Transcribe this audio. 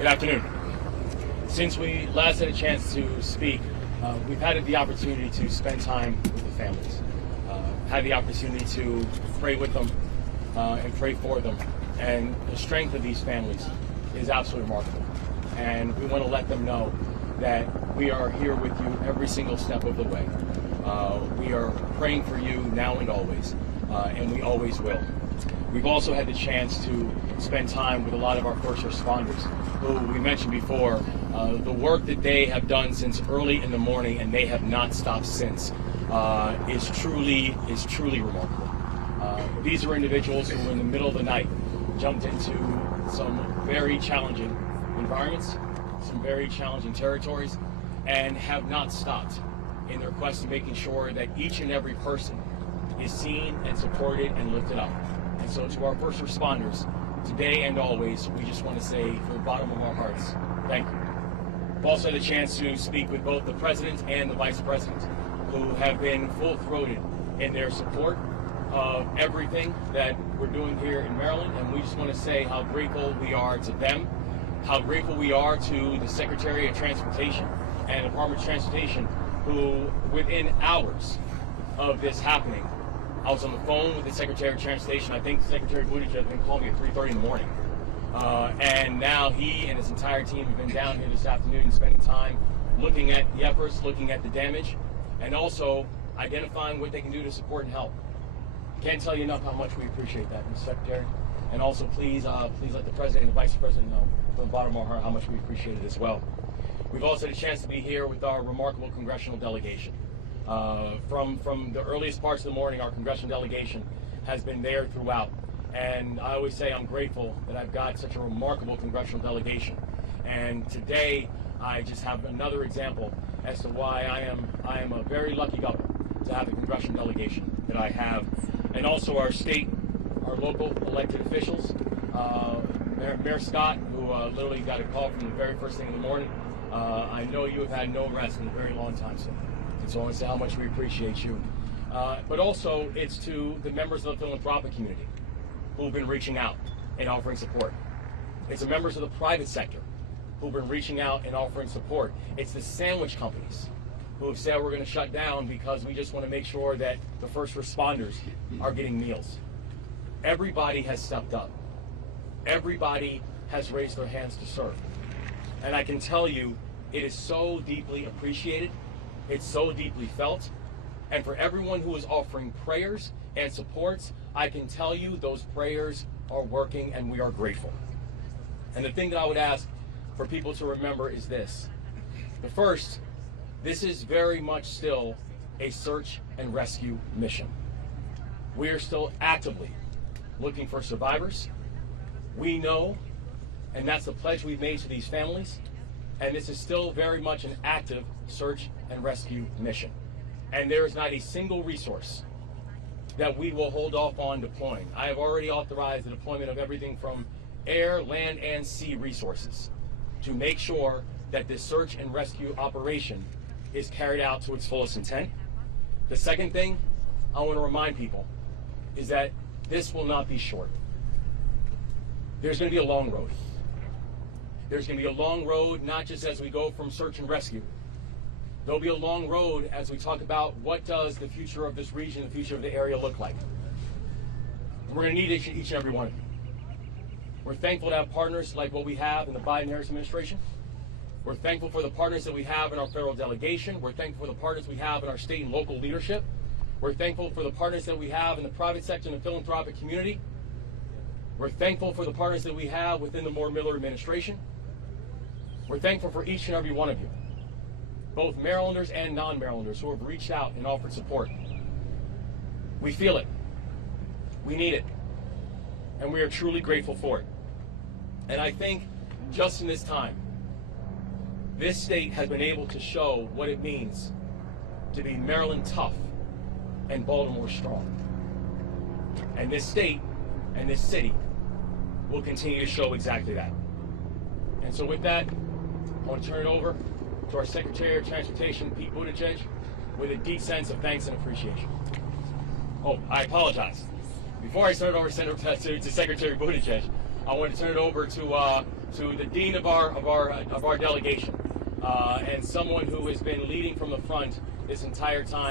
Good afternoon. Since we last had a chance to speak, we've had the opportunity to spend time with the families, had the opportunity to pray with them and pray for them. And the strength of these families is absolutely remarkable. And we want to let them know that we are here with you every single step of the way. We are praying for you now and always, and we always will. We've also had the chance to spend time with a lot of our first responders, who we mentioned before, the work that they have done since early in the morning, and they have not stopped since, is truly remarkable. These are individuals who, in the middle of the night, jumped into some very challenging environments, some very challenging territories, and have not stopped in their quest of making sure that each and every person is seen and supported and lifted up. And so to our first responders, today and always, we just want to say, from the bottom of our hearts, thank you. We've also had a chance to speak with both the President and the Vice President, who have been full-throated in their support of everything that we're doing here in Maryland, and we just want to say how grateful we are to them, how grateful we are to the Secretary of Transportation and the Department of Transportation, who, within hours of this happening, I was on the phone with the Secretary of Transportation. I think Secretary Buttigieg has been calling me at 3:30 in the morning. And now he and his entire team have been down here this afternoon spending time looking at the efforts, looking at the damage, and also identifying what they can do to support and help. Can't tell you enough how much we appreciate that, Mr. Secretary. And also, please let the President and the Vice President know from the bottom of our heart how much we appreciate it as well. We've also had a chance to be here with our remarkable Congressional Delegation. From the earliest parts of the morning, our Congressional Delegation has been there throughout. And I always say I'm grateful that I've got such a remarkable Congressional Delegation. And today, I just have another example as to why I am a very lucky governor to have the Congressional Delegation that I have. And also our state, our local elected officials, Mayor Scott, who literally got a call from the very first thing in the morning. I know you have had no rest in a very long time, sir. And so I want to say how much we appreciate you. But also, it's to the members of the philanthropic community who've been reaching out and offering support. It's the members of the private sector who've been reaching out and offering support. It's the sandwich companies who have said we're going to shut down because we just want to make sure that the first responders are getting meals. Everybody has stepped up. Everybody has raised their hands to serve. And I can tell you, it is so deeply appreciated. It's so deeply felt. And for everyone who is offering prayers and supports, I can tell you those prayers are working, and we are grateful. And the thing that I would ask for people to remember is this. The first, this is very much still a search and rescue mission. We are still actively looking for survivors. We know, and that's the pledge we've made to these families, and this is still very much an active search and rescue mission. And there is not a single resource that we will hold off on deploying. I have already authorized the deployment of everything from air, land, and sea resources to make sure that this search and rescue operation is carried out to its fullest intent. The second thing I want to remind people is that this will not be short. There's going to be a long road. There's going to be a long road, not just as we go from search and rescue. There'll be a long road as we talk about what does the future of this region, the future of the area look like. And we're going to need each and every one of you. We're thankful to have partners like what we have in the Biden-Harris administration. We're thankful for the partners that we have in our federal delegation. We're thankful for the partners we have in our state and local leadership. We're thankful for the partners that we have in the private sector and the philanthropic community. We're thankful for the partners that we have within the Moore-Miller administration. We're thankful for each and every one of you, both Marylanders and non-Marylanders, who have reached out and offered support. We feel it. We need it. And we are truly grateful for it. And I think just in this time, this state has been able to show what it means to be Maryland tough and Baltimore strong. And this state and this city will continue to show exactly that. And so with that, I want to turn it over to our Secretary of Transportation, Pete Buttigieg, with a deep sense of thanks and appreciation. Oh, I apologize. Before I turn it over to Secretary Buttigieg, I want to turn it over to to the dean of our delegation, and someone who has been leading from the front this entire time.